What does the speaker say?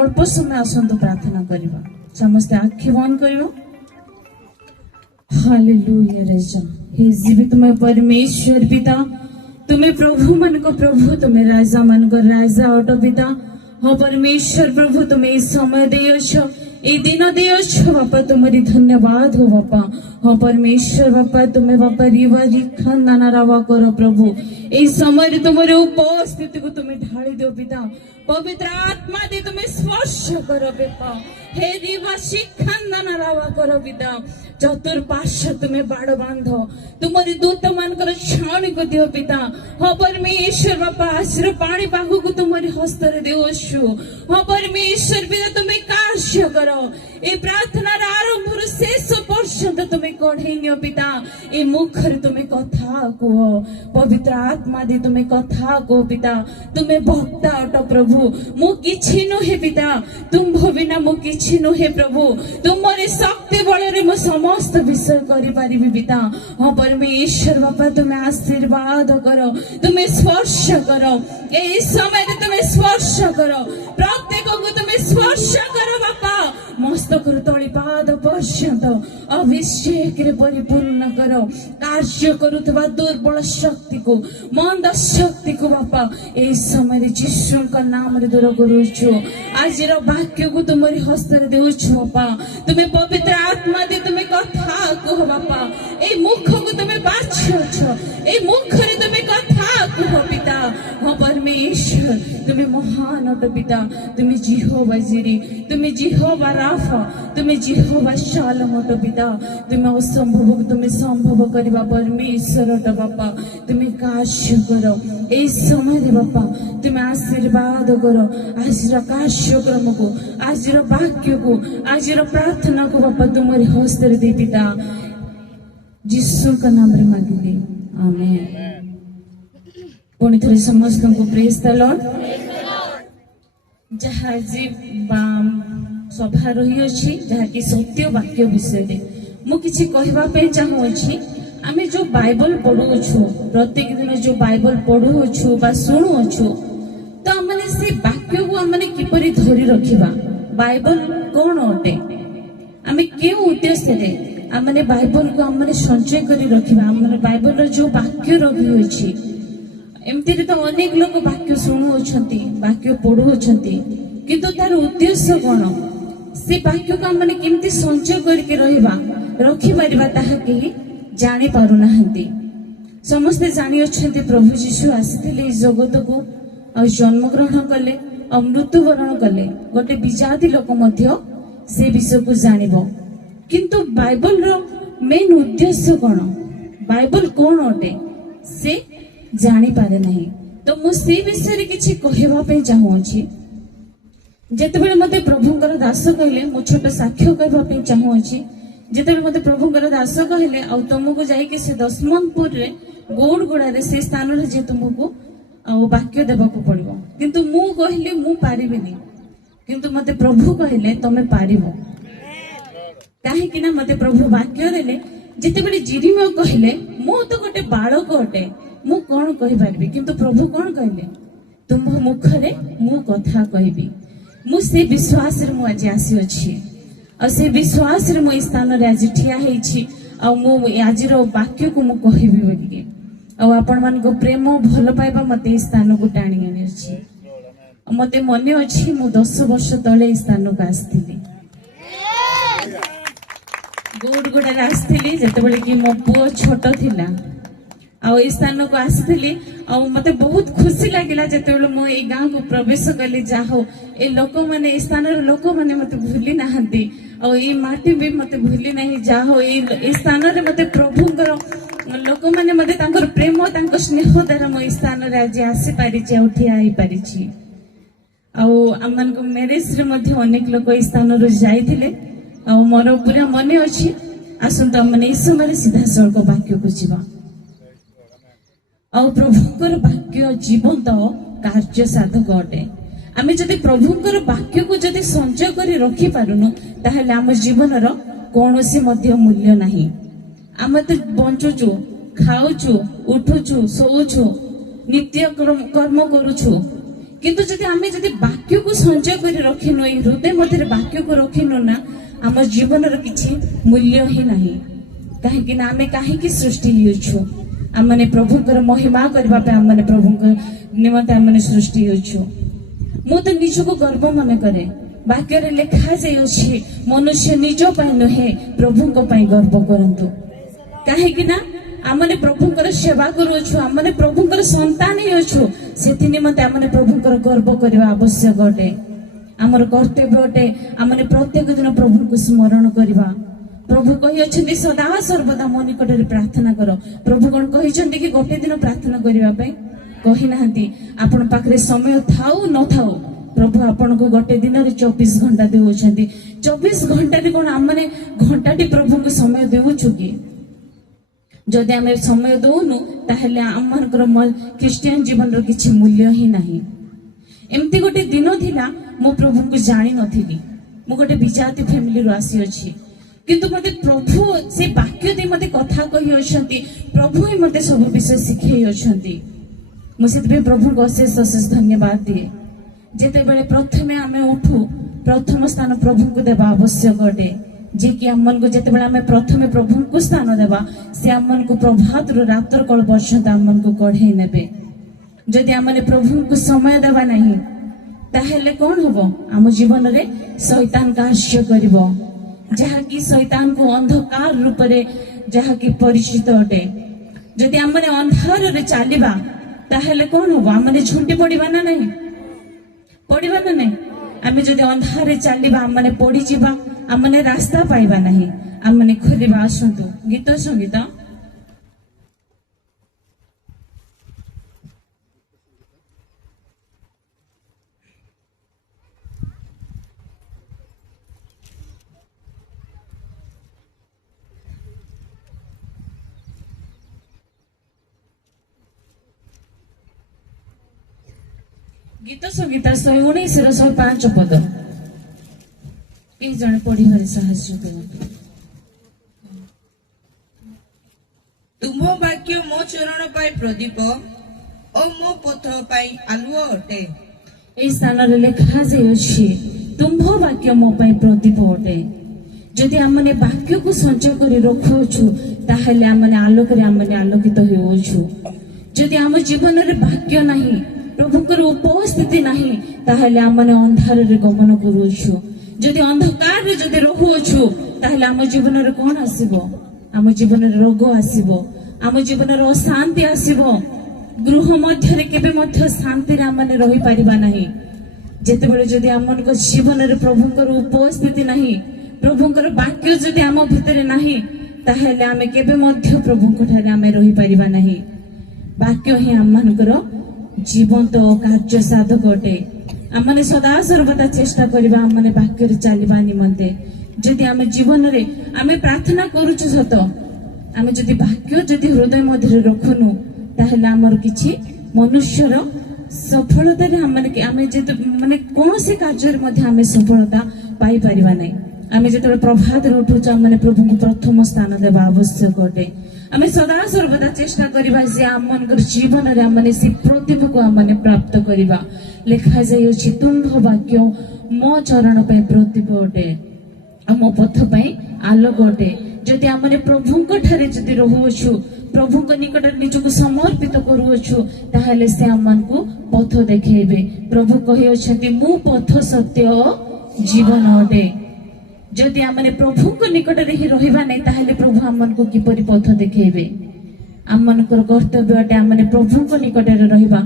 अल्प समय आसतु प्रार्थना करवा समस्ते आखि बंद कर हालेलुया राजा हे जीवित में परमेश्वर पिता तुम्हें प्रभु मन को प्रभु तुम्हें राजा मन को राजा अट पिता हाँ परमेश्वर प्रभु तुम्हें इस समय देश ए दिन देश बापा तुम्हारी धन्यवाद हो बापा हाँ परमेश्वर बापा तुम्हें बापा रिवा खाना रावा करो प्रभु ए समय तुम्हारे उपस्थिति को तुम्हें ढाली दो पिता पवित्र आत्मा दे तुम्हें स्पर्श करो पिता हे रिवा खाना रावा करो पिता चतुर्पार्श्व तुम्हें बाड़ बांध तुम्हारी दूत मान छाणी को दियो पिता हाँ परमेश्वर बापा आश्र पानी पाखु को तुम्हारी हस्तर देवशु हाँ परमेश्वर पिता तुम्हें कार्य करो ए प्रार्थना आरंभ शेष पर्यंत तुम्हें कढ़े नियो पिता ए मुखर तुम्हें कथा कह पवित्र आत्मा दे तुम्हें कथा कह पिता तुम्हें भक्ता अट प्रभु मु किछि नुहे पिता तुम बिना मु किछि नुहे प्रभु तुम्हारी शक्ति बल मु समस्त विषय करि परिबि पिता हाँ परमेश्वर बापा तुम्हें आशीर्वाद करो तुम्हें स्पर्श करो ए समय तुम्हें स्पर्श करो प्रत्येक को तुम्हें स्पर्श करो बापा मस्तक तली पाद पर्यंत अभिषेक परिपूर्ण करो कार्य करुवा दुर्बल शक्ति को मंद शक्ति को बापा ए समय जीशु नाम दूर करुछु आज वाक्य को तुम्हारी हस्त देउछु बापा तुम्हें पवित्र आत्मा दे तुम्हें कथा कह बापा ए मुख को तुम्हें बाछ ए मुख रे तुम्हें कथा कह पिता हाँ परमेश्वर तुम्हें महान अट पिता तुम्हें जिहोवा जिरी तुम्हें जिहोवा राफा तुम्हें जिहोवा शालम अट पिता तुम्हें असंभव को तुम्हें संभव करवा परमेश्वर अट बापा तुम्हें कार्य करो ए समय रे बापा तुम्हें आशीर्वाद करो आज कार्यक्रम को आज वाक्य को आज प्रार्थना को बापा तुम्हारी हस्त दे पिता जीसु का नाम रे मांगिले आमेन पुणी थे समस्त को प्रेज द लॉर्ड जहाँ जी सभा रही अच्छी जहाँ की सत्य वाक्य विषय मु किछि कहबा पे चाहूँगी आमे जो बाइबल पढ़ुछु प्रत्येक दिन जो बाइबल पढ़ुछु बा शुणुछु तो आमने से वाक्य को आमने किपरि धरि रखिबा बाइबल कौन अटे आमे केउ उद्देश्य रे आमने बाइबल को आमने संचय करी रखिबा आमने बाइबल रो जो वाक्य रही होछि एमती तो अनेक लोग वाक्य शुणुछंती वाक्य पढ़ुछंती किंतु तार उद्देश्य कौन से वाक्य को आमने केमती संचय करके रहिबा रखि परिबा ताहा केही जानि पारु नाहंती समस्ते जानि अछंती प्रभु यीशु आसीथिले इस जगत को आ जन्म ग्रहण कले आ मृत्युवरण कले गोटे विजाति लोक मध्य से विषय को जानिबो किंतु बाइबल रो मेन उद्देश्य कौन बाइबल कौन अटे से जानि पारे नहीं तो मु से विषय किछि कहबा पे चाहूछि जेतेबेले मते प्रभुंकर दास कहले मु छोट साक्ष्य कहबा पे चाहूछि जेतेबेले मते प्रभुंकर दास कहले आ तुमको जाई के से दशमनपुर रे गोड़गुड़ा रे से स्थान रे जे तुमको आ वाक्य देबा को पड़िबो किंतु मु कहले मु पारिबिनी किंतु मते प्रभु कहले तमे पारिबो काहे कि ना मते प्रभु वाक्य देले जेतेबेले जिरिम कहले मु तो गोटे बालक अटे मु कौन कहि पारबी किंतु प्रभु कौन कहले तुम मुखरे मु कथा कहबी मु से विश्वास रे मु आज आसी अछि आ से विश्वास रे मु स्थान रे आज ठिया हेछि आ मु आज रो वाक्य को मु कहबी बोली आ आपण मान को प्रेम भल पाइबा मते स्थान को टाणी आनी अछि मते मने अछि मु 10 वर्ष तळे स्थान को आस्थिली गोड़गुड़ा आसली जिते कि मो पुओ छोट थिला आ स्थान को आसली आ मते बहुत खुशी लगिला जिते मु गाँव को प्रवेश कली जाहो ए लोक माने स्थान लोक माने मते भूली नाहंती आ ए माटी भी मते भूली नहीं जाहो ए स्थान रे मते प्रभुंकर लोक माने मते तांकर प्रेम तांकर स्नेह द्वारा मो स्थान रे आज आसी पारिछि आ उठी आई पारिछि आ हमन को मैरिज रे मते अनेक लोक स्थान रो जाइथिले आ मोर पूरा मने अछि आसंत मने इस समय सीधा सड़क वाक्य को जीवा आ प्रभुंकर वाक्य जीवंत कार्य साधक अटे आमे जदि प्रभुंकर वाक्य को जदि संचय करी रखि पारुनु ताहेले हम जीवन रो कोनोसी मध्य मूल्य नाही आमे तो बंचुचु खाउचु उठुचु सोउचु नित्य कर्म करूछु किंतु जदि आमे जदि वाक्य को संचय कर रखिनु हृदय मध्य वाक्य को रखिनु ना आम जीवन किछि मूल्य ही नहीं कहीं आमे कहीं सृष्टि होछु आमने प्रभुकर महिमा करबा पे आमने प्रभु निमंते आमने सृष्टि होछु मु तो निजको गर्व मन करे वाक्य रे लिखा जाय अछि मनुष्य निज पय नहे प्रभुको पय गर्व करंतु कहीं ना आमने प्रभुकर सेवा करूछु आमने प्रभुकर संतान होछु सेति निमंते आमने प्रभुकर गर्व करबा आवश्यक अटे आमर कर्तव्य अटे आमने प्रत्येक दिन प्रभु को स्मरण करबा प्रभु कहि अछंती सदा सर्वदा मो निकट रे प्रार्थना करो प्रभु कोन कहि छंती कि गोटे दिन प्रार्थना करबा पे कहि नाहंती आपण पाखरे समय थाउ न थाउ प्रभु आपण को गोटे दिन रे 24 घंटा देउछंती 24 घंटा रे कोन आमने घंटाटी प्रभु को समय देउछु कि जदि आम समय दौनु ताहले आमनकर ख्रिस्टियन जीवन रो किछि मूल्य ही नहीं एमती गोटे दिन थिला मो प्रभु को जानि नथिली मो गोटे विजाति फैमिली रो आसी अछि किंतु मते प्रभु से वाक्य दे मते कथा कहि अछंती प्रभु ही मते सब विषय सिखै अछंती मो सेते प्रभु को अशेष अशेष धन्यवाद दिए जेते बेले प्रथमे आमे उठू प्रथम स्थान प्रभु को देबा आवश्यक अटे जे कि आमन को जेते बेले आमे प्रथमे प्रभु को स्थान देबा से आमन को प्रभात रो रातर कल पर्यंत आमन को कढै नेबे जदि आमने प्रभु को समय देबा नहीं ताहेले कोन होबो आम जीवन रे शैतान कार्य करिवो जहा कि शैतान को अंधकार रूप रे जहा कि परिचित अटे जदि आमने अंधार रे चलिबा ताहेले कोन होबो आमने झुंटी पड़िबा ना नहीं पड़िबा ना नहीं आमे जदि अंधार रे चलिबा आमने पड़ी जिबा आमने रास्ता पाइबा नहीं आमने खोलिबा आसंतु गीत संगीत गीत संगीत 119 ର 105 पद जन पढ़िबार साहाय्य करନ୍ତୁ तुम वाक्य मो चरण पाई प्रदीप और मो पथ पाई आलुओ अटे ए स्थान रे लिखा जाय अछि तुम वाक्य मो पाई प्रदीप अटे जदि आमने वाक्य को संचय करी रखुछु ताहेले आमने आलोक रे आमने आलोकित होउछु जदि आम जीवन रे वाक्य नाही प्रभुकर उपस्थिति नहीं ताहेले आमने अंधार रे गमन करूछु जदि अंधकार रे जदि रहुछु ताहेले आम जीवन रे कोन आसीबो आम जीवन रे रोग आसीबो आम जीवन रे अशांति आसीबो गृह मध्य रे केबे मध्य शांति रे आमने रहि परिबा नहीं जेते बेले जदि आमन को जीवन रे प्रभुकर उपस्थिति नहीं प्रभुकर वाक्य जदि आम भितरे नहीं ताहेले आमे केबे मध्य प्रभुक ठारे आमे रहि परिबा नहीं वाक्य ही आमनकर जीवंत कार्य साधक अटे आमने सदा सर्वदा चेष्टा करबा आमने वाक्य रे चलिबा निमंते जदि आमे जीवन रे आमे प्रार्थना करूछु सत आमे जदि वाक्य जदि हृदय मध्य रखुनु ताहेले हमर किछि मनुष्यर सफलता रे आमे जदि माने कोनोसी कार्य रे मध्य आमे सफलता पाई परिबा नै आमे जते प्रभात रे उठुछु आमने प्रभु को प्रथम स्थान देबा आवश्यक अटे आमे सदा सर्वदा चेष्टा करिबा जे आमनकर जीवन रे आमने से प्रतिभा को आमने प्राप्त करिबा लिखा जाय अछि तुम्भ वाक्य मो चरण पे प्रतिभा अटे मो पथ पे आलोक अटे जदि आमने प्रभुक ठारे जदि रहुछु प्रभुक निकट निजको समर्पित करूछु ताहेले से आमन को पथ देखेबे प्रभु कहि अछंती मु पथ सत्य जीवन अटे जदि आमने प्रभुक निकट रे ही रहिबा नै ताहेले प्रभु आमन को किपरि पथ देखेबे आमनकर कर्तव्य अटे आमने प्रभुक निकट रे रहिबा